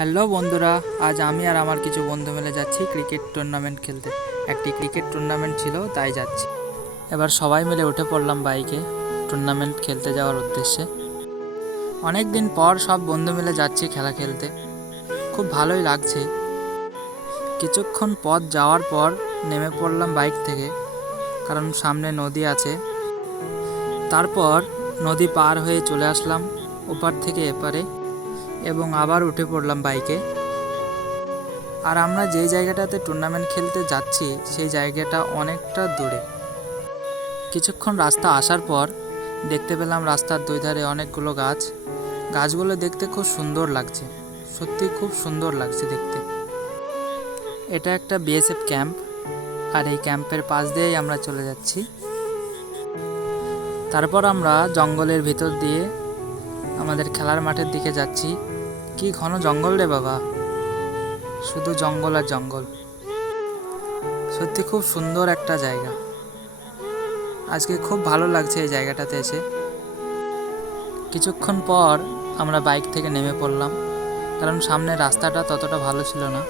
Hello বন্ধুরা, আজ আমি আর আমার কিছু বন্ধু মিলে যাচ্ছি ক্রিকেট টুর্নামেন্ট খেলতে। একটি ক্রিকেট টুর্নামেন্ট ছিল, তাই যাচ্ছি। এবার সবাই মিলে উঠে পড়লাম বাইকে টুর্নামেন্ট খেলতে যাওয়ার উদ্দেশ্যে। অনেক দিন পর সব বন্ধু মিলে যাচ্ছি খেলা খেলতে, খুব ভালোই লাগছে। কিছুক্ষণ পথ যাওয়ার পর নেমে পড়লাম বাইক থেকে, কারণ সামনে নদী আছে। তারপর নদী পার হয়ে চলে আসলাম ওপার থেকে এপারে এবং আবার উঠে পড়লাম বাইকে। আর আমরা যেই জায়গাটাতে টুর্নামেন্ট খেলতে যাচ্ছি সেই জায়গাটা অনেকটা দূরে। কিছুক্ষণ রাস্তা আসার পর দেখতে পেলাম রাস্তার দুই ধারে অনেকগুলো গাছ। গাছগুলো দেখতে খুব সুন্দর লাগছে, সত্যি খুব সুন্দর লাগছে দেখতে। এটা একটা বিএসএফ ক্যাম্প, আর এই ক্যাম্পের পাশ দিয়েই আমরা চলে যাচ্ছি। তারপর আমরা জঙ্গলের ভিতর দিয়ে আমাদের খেলার মাঠের দিকে যাচ্ছি। কি ঘন জঙ্গল রে বাবা, শুধু জঙ্গল আর জঙ্গল। সত্যি খুব সুন্দর একটা জায়গা। আজকে খুব ভালো লাগছে এই জায়গাটাতে এসে। কিছুক্ষণ পর আমরা বাইক থেকে নেমে পড়লাম, কারণ সামনে রাস্তাটা ততটা ভালো ছিল না।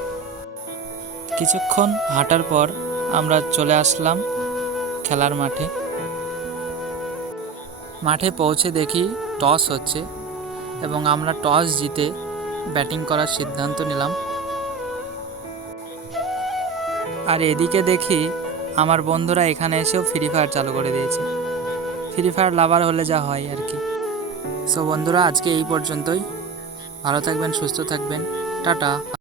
কিছুক্ষণ হাঁটার পর আমরা চলে আসলাম খেলার মাঠে। মাঠে পৌঁছে দেখি টস হচ্ছে এবং আমরা টস জিতে ব্যাটিং করার সিদ্ধান্ত নিলাম। আর এদিকে দেখি আমার বন্ধুরা এখানে এসেও ফ্রি ফায়ার চালু করে দিয়েছে। ফ্রি ফায়ার লাভার হলে যা হয় আর কি। সো বন্ধুরা, আজকে এই পর্যন্তই। ভালো থাকবেন, সুস্থ থাকবেন, টাটা।